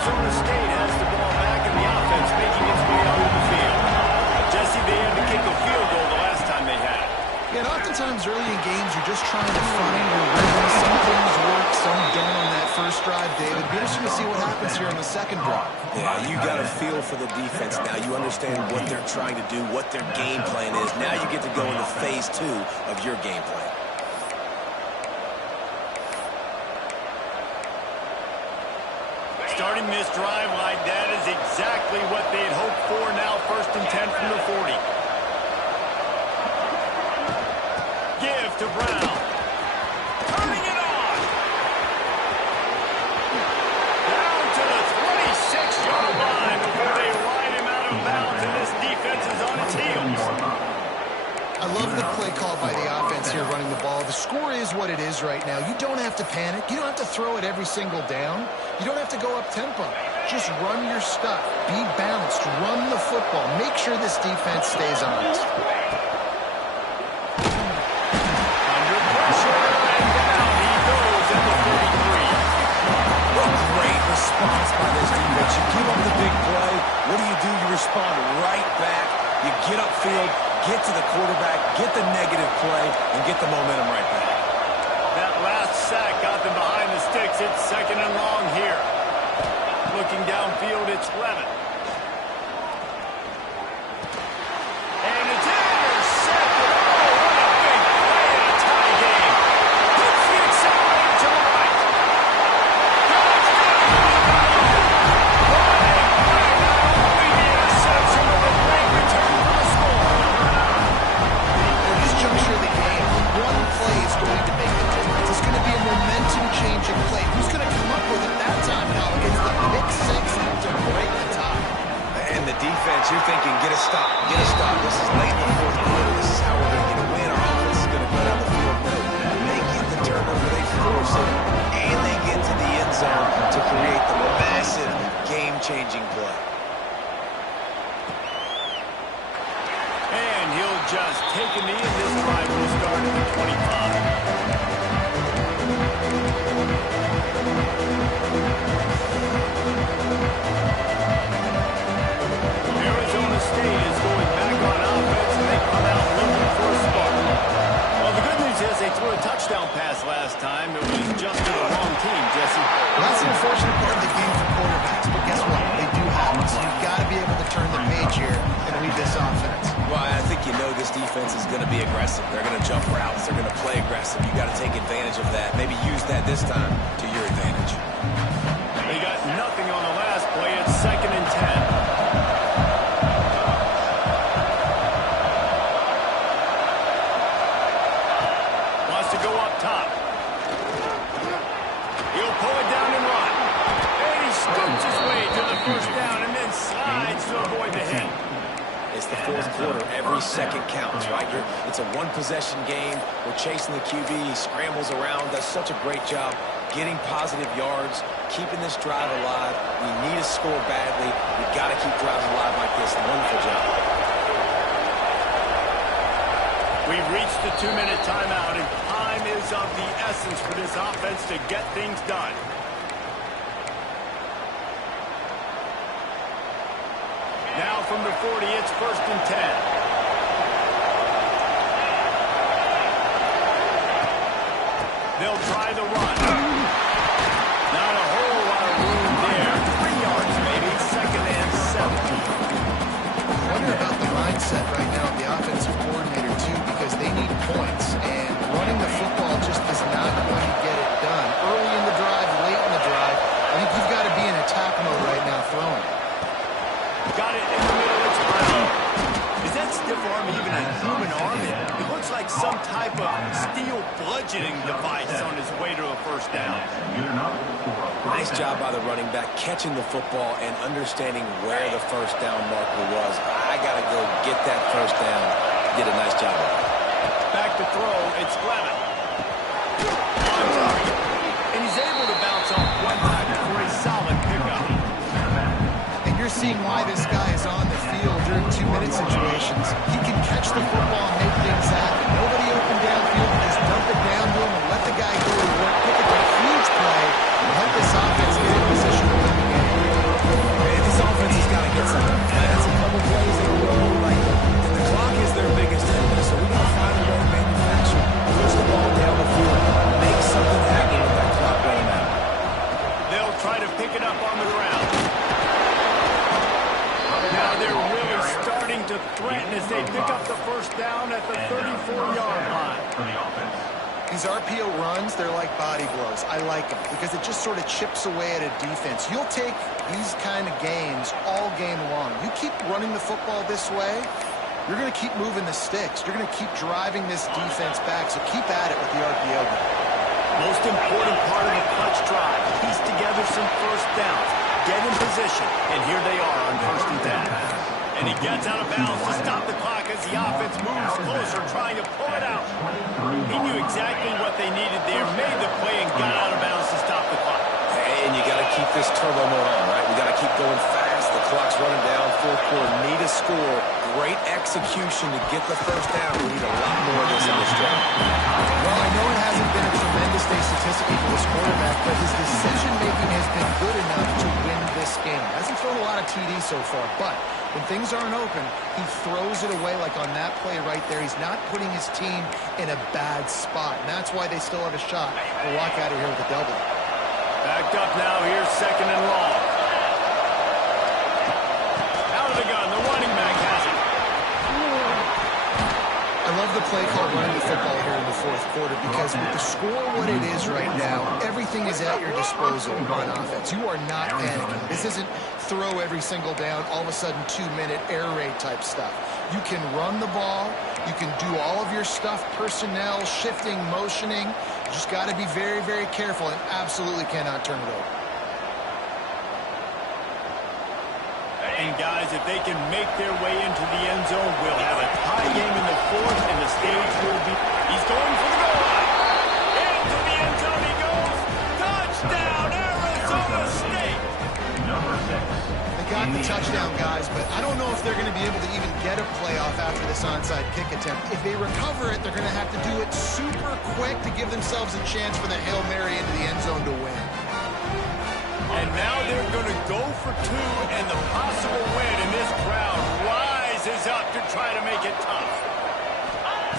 Arizona State has the ball back in the offense, making its way onto the field. Jesse, they had to kick a field goal the last time they had it. Yeah, and oftentimes early in games, you're just trying to find your rhythm. Some things work, some don't on that first drive, David. Be interesting to see what happens here on the second drive. Yeah, you got a feel for the defense now. You understand what they're trying to do, what their game plan is. Now you get to go into phase 2 of your game plan. Starting this drive like that is exactly what they had hoped for. Now 1st and 10 from the 40. Give to Brown. Turning it on. Down to the 26-yard line before they ride him out of bounds, and this defense is on its heels. I love the play call by the offense here running the ball. The score is what it is right now. You don't have to panic. You don't have to throw it every single down. You don't have to go up tempo. Just run your stuff. Be balanced. Run the football. Make sure this defense stays honest. Under pressure, and down he goes at the 33. What a great response by this defense. You give up the big play. What do? You get to the quarterback, get the negative play, and get the momentum right back. That last sack got them behind the sticks. It's 2nd and long here. Looking downfield, it's Levin. And it's intercepted. Oh, what a big play in a tie game. Hits the accelerator to the right. Juncture of the game, one play is going to make the difference. It's going to be a momentum-changing play. Who's going to come up with it that time, Hal? It's the pick six to break the tie. And the defense, you're thinking, get a stop, get a stop. This is late in the 4th quarter. This is how we're going to get a win. Our offense is going to go down the field. No, they get the turnover, they force it, and they get to the end zone to create the massive game-changing play. And he'll just take a knee, and this drive will start at the 25. Arizona State is going back on offense, and they come out looking for a spark. Well, the good news is they threw a touchdown pass last time. It was just to the wrong team, Jesse. Well, that's an unfortunate part of the game for quarterbacks, but guess what? They do have it, so you've got to be able to turn the page here and lead this offense. Well, I think you know this defense is going to be aggressive. They're going to jump routes. They're going to play aggressive. You got to take advantage of that. Maybe use that this time to your advantage. They got nothing on the last play. It's 2nd and 10. Wants to go up top. He'll pull it down and run. And he scoots his way to the 1st down and then slides to avoid the hit. It's the 4th quarter. Every second counts, right? It's a one-possession game. We're chasing the QB. He scrambles around, does such a great job getting positive yards, keeping this drive alive. We need to score badly. We've got to keep drives alive like this. Wonderful job. We've reached the 2-minute timeout, and time is of the essence for this offense to get things done. Now from the 40, it's 1st and 10. They'll try the run. Not a whole lot of room there. 3 yards maybe, 2nd and 17. I wonder about the mindset right now of the offensive coordinator, too, because they need points, and running the football just is not going to get it done. Early in the drive, late in the drive, I think you've got to be in attack mode right now throwing. Got it in the middle, it's Brown. Is that stiff arm even a human arm? It looks like some type of steel bludgeoning device on his way to a 1st down. Nice job by the running back, catching the football and understanding where the 1st down marker was. I got to go get that 1st down. Did a nice job of it. Back to throw, it's Levin. On target. And he's able to bounce off one tackle for a solid pickup. And you're seeing why this guy is on the field during 2-minute situations. He can catch the football and make things happen. Nobody open downfield, just dump it down to him and let the guy go to work. Pick up a huge play and help this offense get in position to win the game. Man, this offense has got to get something. That's a couple plays in a row. Like, the clock is their biggest enemy, so we got to find a way to manufacture. Push the ball down the field. Make something happen with that clock running out. They'll try to pick it up on the ground. Now they're really starting to threaten as they pick up the 1st down at the 34-yard line. These RPO runs, they're like body blows. I like them because it just sort of chips away at a defense. You'll take these kind of games all game long. You keep running the football this way, you're going to keep moving the sticks. You're going to keep driving this defense back, so keep at it with the RPO. Most important part of the clutch drive. Piece together some 1st downs. Get in position, and here they are on 1st and 10. And he gets out of bounds to stop the clock as the offense moves closer, trying to pull it out. He knew exactly what they needed there, made the play, and got out of bounds to stop the clock. And you got to keep this turbo mode on, right? We got to keep going fast. The clock's running down. 4th quarter, need a score. Great execution to get the 1st down. We need a lot more of this in this drive. Well, I know it hasn't been a tremendous day statistically for this quarterback, but his decision-making has been good enough to win this game. Hasn't thrown a lot of TDs so far, but When things aren't open, he throws it away like on that play right there. He's not putting his team in a bad spot, and that's why they still have a shot to walk out of here with a double. Backed up now. Here's second and long. Out of the gun. The running back has it. I love the play called running the football here in the fourth quarter because with the score what it is right now, everything is at your disposal on offense. You are not panicking. This isn't throw every single down, all of a sudden 2-minute air raid type stuff. You can run the ball. You can do all of your stuff, personnel, shifting, motioning. You just got to be very, very careful and absolutely cannot turn it over. And guys, if they can make their way into the end zone, we'll have a tie game in the fourth, and the stage will be... He's going for the goal line. Into the end zone he goes. Touchdown, Arizona State. Number 6. They got the touchdown, guys, but I don't know if they're going to be able to even get a playoff after this onside kick attempt. If they recover it, they're going to have to do it super quick to give themselves a chance for the Hail Mary into the end zone to win. And now they're going to go for two, and the possible win, and this crowd rises up to try to make it tough.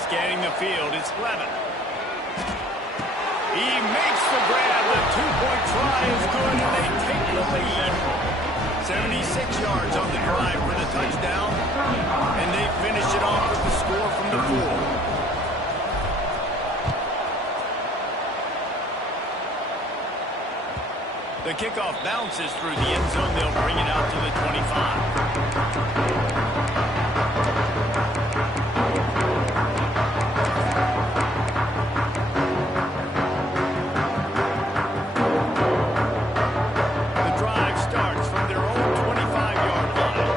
Scanning the field, it's Levin. He makes the grab. The two-point try is good, and they take the lead. 76 yards on the drive for the touchdown, and they finish it off with the score from the 4. The kickoff bounces through the end zone. They'll bring it out to the 25. The drive starts from their own 25-yard line.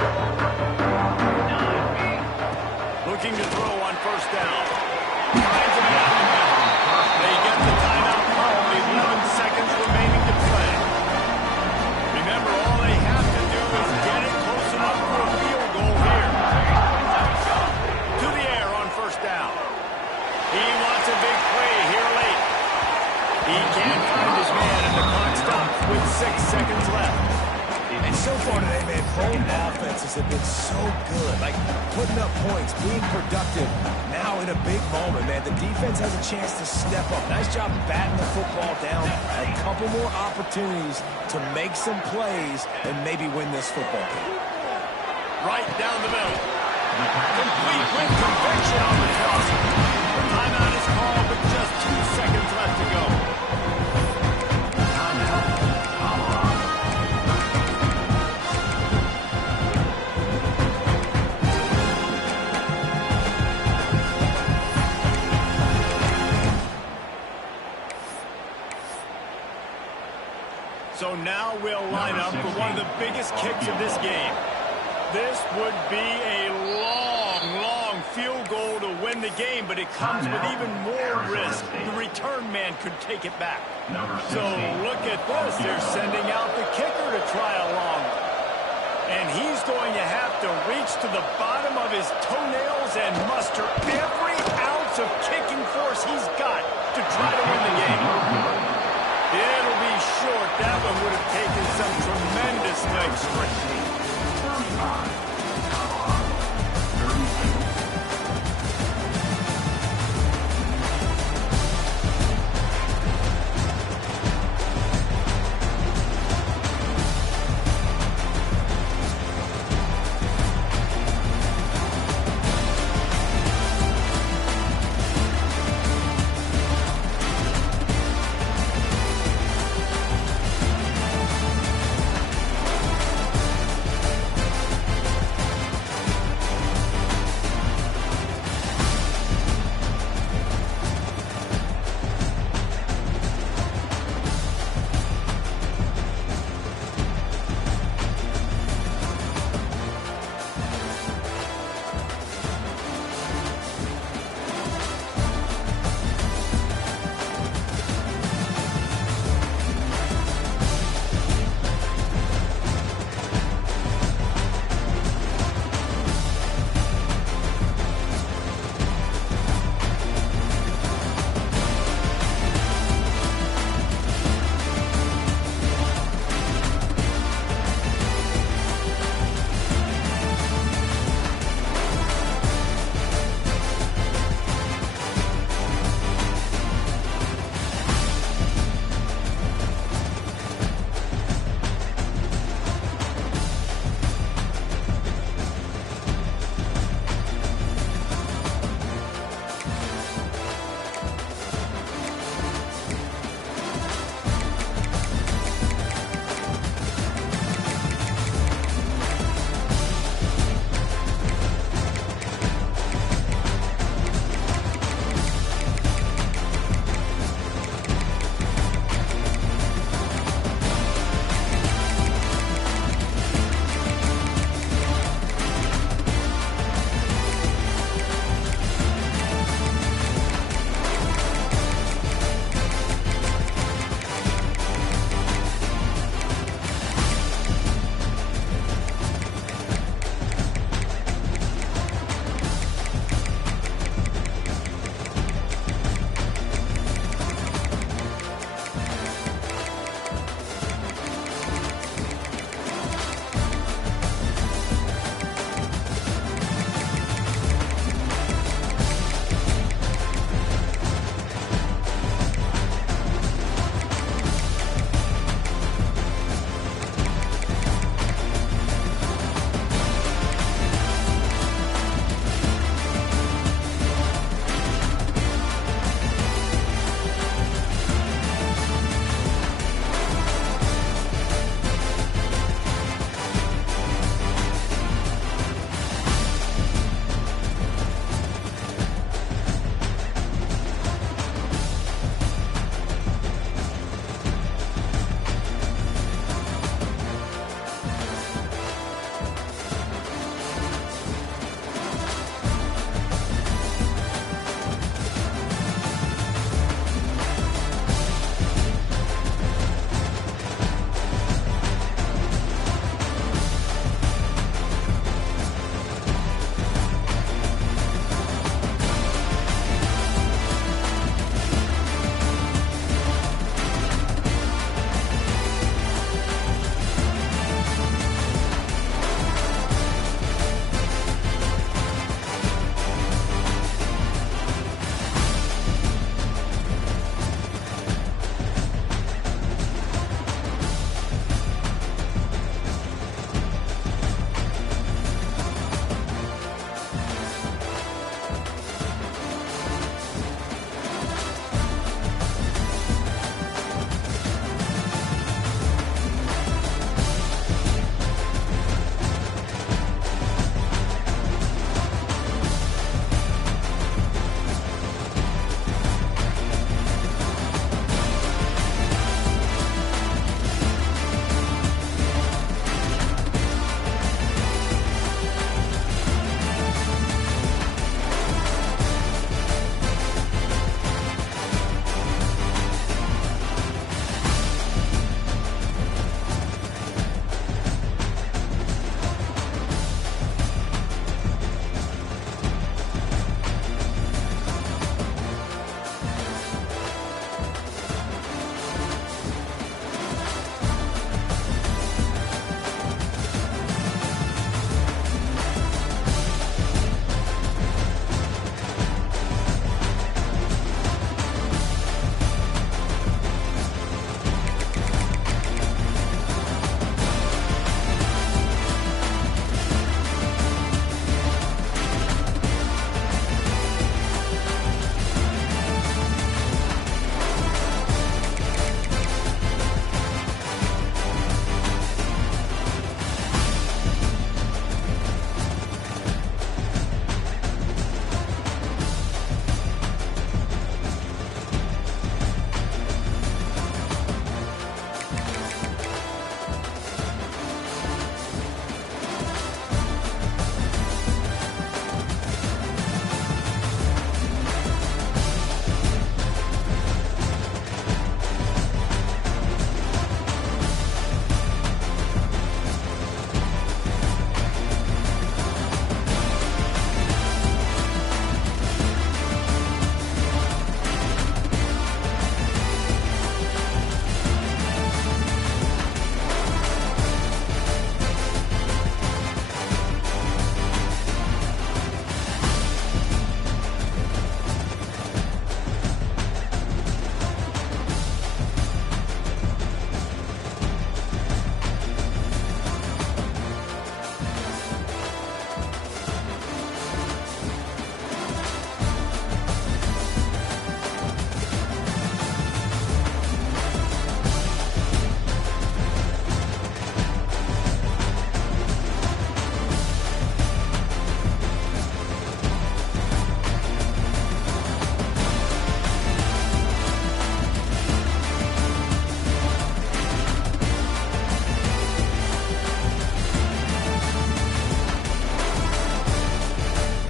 Looking to throw on first down. Finds him down the middle. They get the timeout call. 11 seconds remaining to play. Remember, all they have to do is get it close enough for a field goal here. To the air on first down. He wants a big play here late. He can't find his man, and the clock stops with 6 seconds left. And so far today, man, both offenses have been so good. Like, putting up points, being productive. Now in a big moment, man, the defense has a chance to step up. Nice job batting the football down. A couple more opportunities to make some plays and maybe win this football game. Right down the middle. Complete with conviction on the cross. The timeout is called with just 2 seconds left to go. So now we'll line up for one of the biggest kicks of this game. This would be a long field goal to win the game, but it comes with even more risk. The return man could take it back. So look at this. They're sending out the kicker to try a long one. And he's going to have to reach to the bottom of his toenails and muster every ounce of kicking force he's got to try to win the game. It'll be short. That one would have taken some tremendous leg strength.